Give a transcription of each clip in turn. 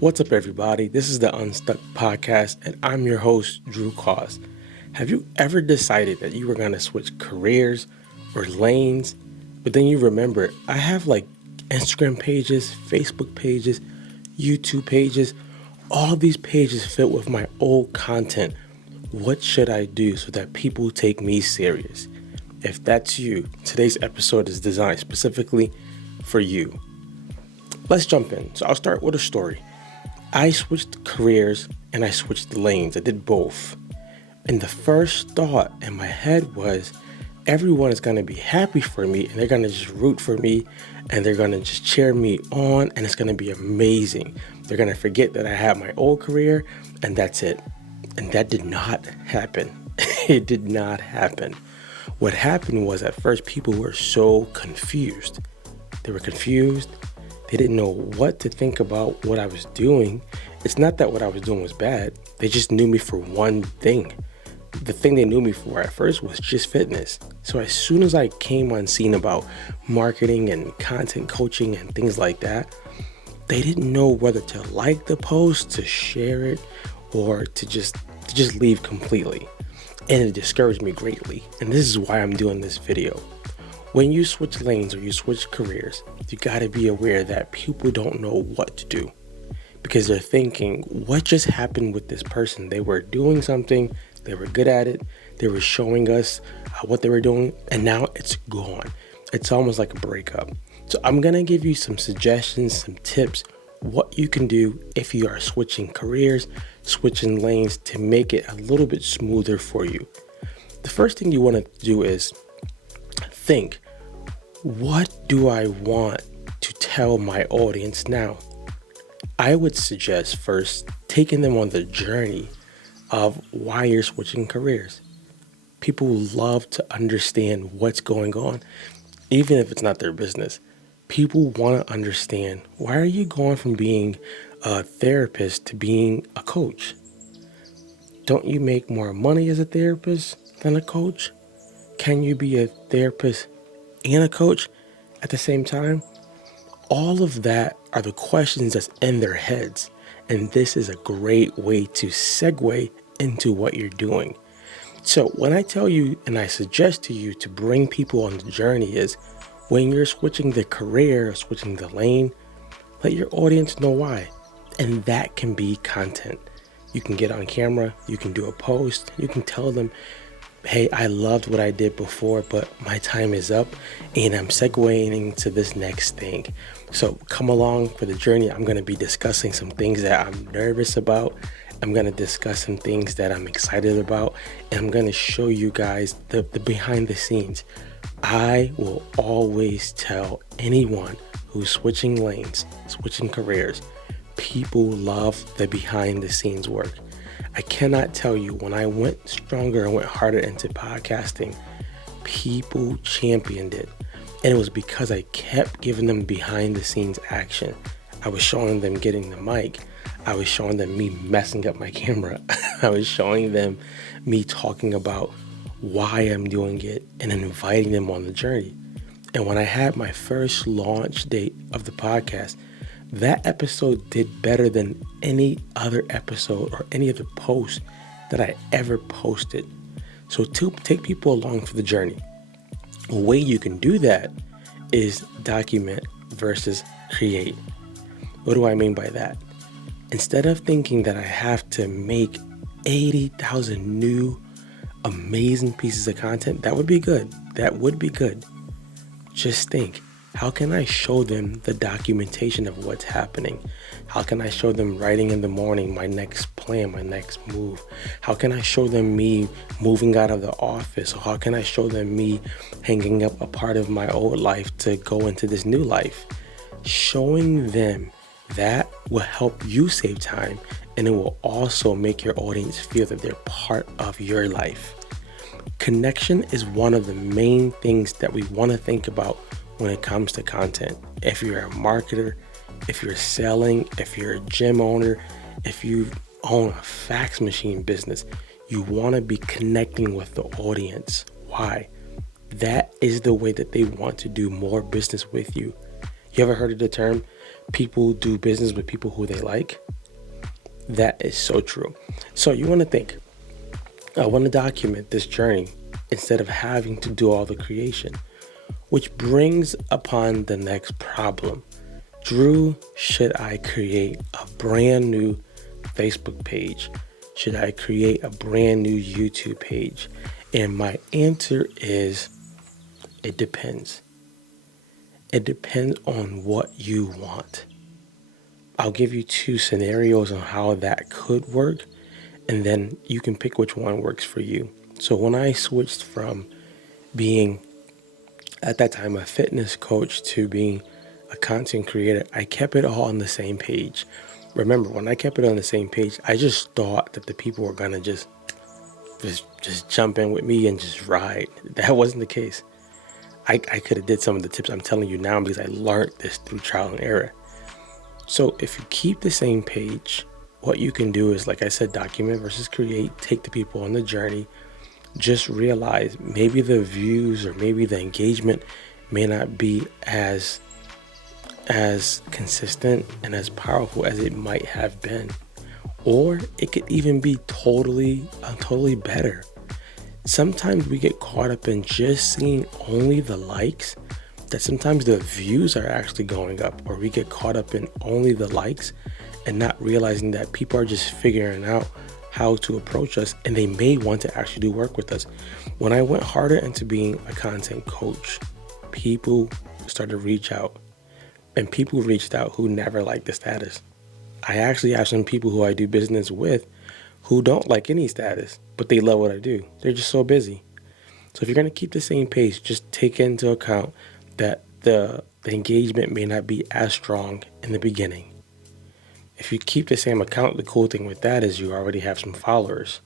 What's up, everybody? This is the Unstuck Podcast, and I'm your host, Drew Cause. Have you ever decided that you were going to switch careers or lanes, but then you remember, I have like Instagram pages, Facebook pages, YouTube pages, all of these pages filled with my old content. What should I do so that people take me serious? If that's you, today's episode is designed specifically for you. Let's jump in. So I'll start with a story. I switched careers and I switched lanes. I did both. And the first thought in my head was everyone is going to be happy for me and they're going to just root for me and they're going to just cheer me on and it's going to be amazing. They're going to forget that I had my old career and that's it. And that did not happen. It did not happen. What happened was at first people were so confused. They were confused. They didn't know what to think about what I was doing. It's not that what I was doing was bad. They just knew me for one thing. The thing they knew me for at first was just fitness. So as soon as I came on scene about marketing and content coaching and things like that, they didn't know whether to like the post, to share it, or to just leave completely. And it discouraged me greatly. And this is why I'm doing this video. When you switch lanes or you switch careers, you got to be aware that people don't know what to do because they're thinking, what just happened with this person? They were doing something, they were good at it, they were showing us what they were doing, and now it's gone. It's almost like a breakup. So I'm going to give you some suggestions, some tips, what you can do if you are switching careers, switching lanes to make it a little bit smoother for you. The first thing you want to do is think, what do I want to tell my audience now? I would suggest first taking them on the journey of why you're switching careers. People love to understand what's going on, even if it's not their business. People want to understand, why are you going from being a therapist to being a coach? Don't you make more money as a therapist than a coach? Can you be a therapist and a coach at the same time? All of that are the questions that's in their heads. And this is a great way to segue into what you're doing. So when I tell you and I suggest to you to bring people on the journey is when you're switching the career or switching the lane, let your audience know why. And that can be content. You can get on camera, you can do a post, you can tell them, hey, I loved what I did before, but my time is up and I'm segueing to this next thing. So come along for the journey. I'm going to be discussing some things that I'm nervous about. I'm going to discuss some things that I'm excited about. And I'm going to show you guys the behind the scenes. I will always tell anyone who's switching lanes, switching careers, people love the behind the scenes work. I cannot tell you, when I went stronger and went harder into podcasting, people championed it. And it was because I kept giving them behind the scenes action. I was showing them getting the mic. I was showing them me messing up my camera. I was showing them me talking about why I'm doing it and inviting them on the journey. And when I had my first launch date of the podcast, that episode did better than any other episode or any other post that I ever posted. So to take people along for the journey, a way you can do that is document versus create. What do I mean by that? Instead of thinking that I have to make 80,000 new amazing pieces of content, that would be good. That would be good. Just think, how can I show them the documentation of what's happening? How can I show them writing in the morning my next plan, my next move? How can I show them me moving out of the office? Or how can I show them me hanging up a part of my old life to go into this new life? Showing them that will help you save time, and it will also make your audience feel that they're part of your life. Connection is one of the main things that we want to think about when it comes to content. If you're a marketer, if you're selling, if you're a gym owner, if you own a fax machine business, you want to be connecting with the audience. Why? That is the way that they want to do more business with you. You ever heard of the term people do business with people who they like. That is so true. So you want to think, I want to document this journey instead of having to do all the creation, which brings upon the next problem. Drew, should I create a brand new Facebook page? Should I create a brand new YouTube page? And my answer is, it depends. It depends on what you want. I'll give you two scenarios on how that could work, and then you can pick which one works for you. So when I switched from being, at that time, a fitness coach to being a content creator, I kept it all on the same page. Remember, when I kept it on the same page, I just thought that the people were gonna just jump in with me and just ride. That wasn't the case. I could have did some of the tips I'm telling you now because I learned this through trial and error. So if you keep the same page, what you can do is, like I said, document versus create, take the people on the journey. Just realize maybe the views or maybe the engagement may not be as consistent and as powerful as it might have been. Or it could even be totally better. Sometimes we get caught up in just seeing only the likes, that sometimes the views are actually going up, or we get caught up in only the likes and not realizing that people are just figuring out how to approach us and they may want to actually do work with us. When I went harder into being a content coach, people started to reach out, and people reached out who never liked the status. I actually have some people who I do business with who don't like any status, but they love what I do. They're just so busy. So if you're going to keep the same pace, just take into account that the engagement may not be as strong in the beginning. If you keep the same account, the cool thing with that is you already have some followers.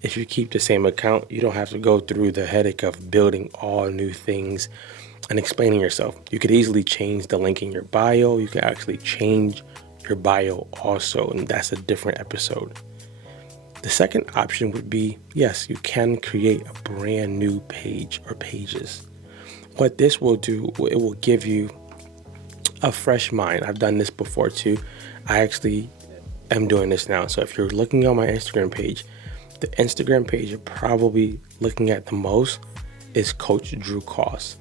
If you keep the same account, you don't have to go through the headache of building all new things and explaining yourself. You could easily change the link in your bio. You can actually change your bio also, and that's a different episode. The second option would be, yes, you can create a brand new page or pages. What this will do, it will give you a fresh mind. I've done this before too. I actually am doing this now. So if you're looking on my Instagram page, the Instagram page you're probably looking at the most is Coach Drew Cost.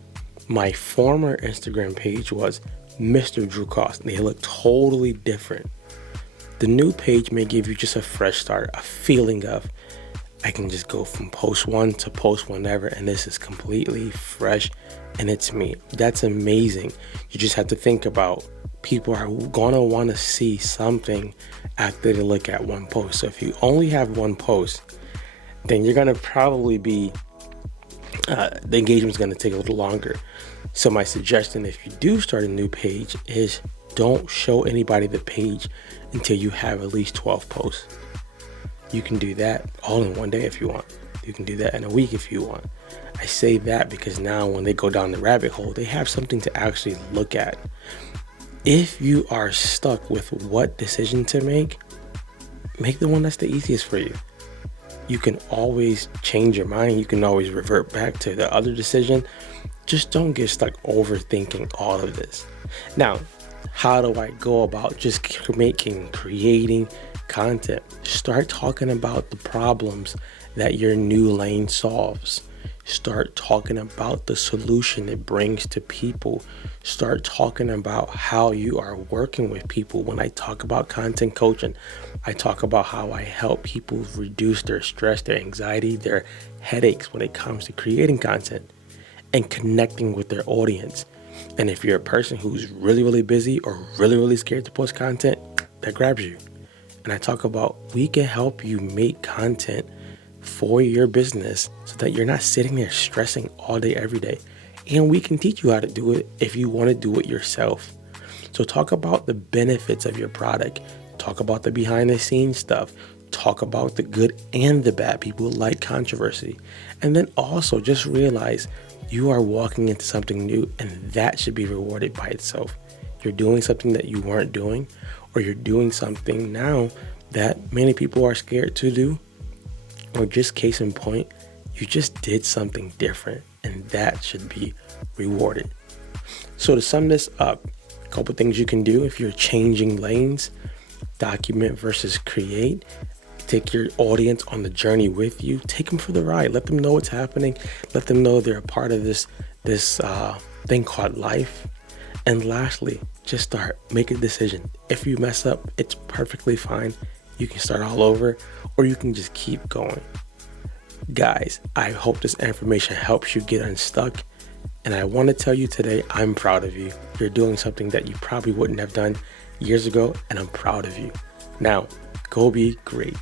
My former Instagram page was Mr. Drew Cost. They look totally different. The new page may give you just a fresh start, a feeling of, I can just go from post one to post whenever, and this is completely fresh, and it's me. That's amazing. You just have to think about, people are gonna want to see something after they look at one post. So if you only have one post, then you're gonna probably be, the engagement's gonna take a little longer. So my suggestion, if you do start a new page, is don't show anybody the page until you have at least 12 posts. You can do that all in one day if you want. You can do that in a week if you want. I say that because now when they go down the rabbit hole, they have something to actually look at. If you are stuck with what decision to make the one that's the easiest for you. You can always change your mind. You can always revert back to the other decision. Just don't get stuck overthinking all of this. Now, how do I go about just creating content? Start talking about the problems that your new lane solves. Start talking about the solution it brings to people. Start talking about how you are working with people. When I talk about content coaching, I talk about how I help people reduce their stress, their anxiety, their headaches when it comes to creating content and connecting with their audience. And if you're a person who's really, really busy or really, really scared to post content, that grabs you. And I talk about, we can help you make content for your business so that you're not sitting there stressing all day, every day. And we can teach you how to do it if you want to do it yourself. So talk about the benefits of your product. Talk about the behind the scenes stuff. Talk about the good and the bad. People like controversy. And then also just realize you are walking into something new, and that should be rewarded by itself. You're doing something that you weren't doing, or you're doing something now that many people are scared to do, or just case in point, you just did something different, and that should be rewarded. So to sum this up, A couple things you can do if you're changing lanes: document versus create. Take your audience on the journey with you. Take them for the ride. Let them know what's happening. Let them know they're a part of this thing called life. And lastly, just start. Make a decision. If you mess up, it's perfectly fine. You can start all over, or you can just keep going. Guys, I hope this information helps you get unstuck. And I want to tell you today, I'm proud of you. You're doing something that you probably wouldn't have done years ago, and I'm proud of you. Now, go be great.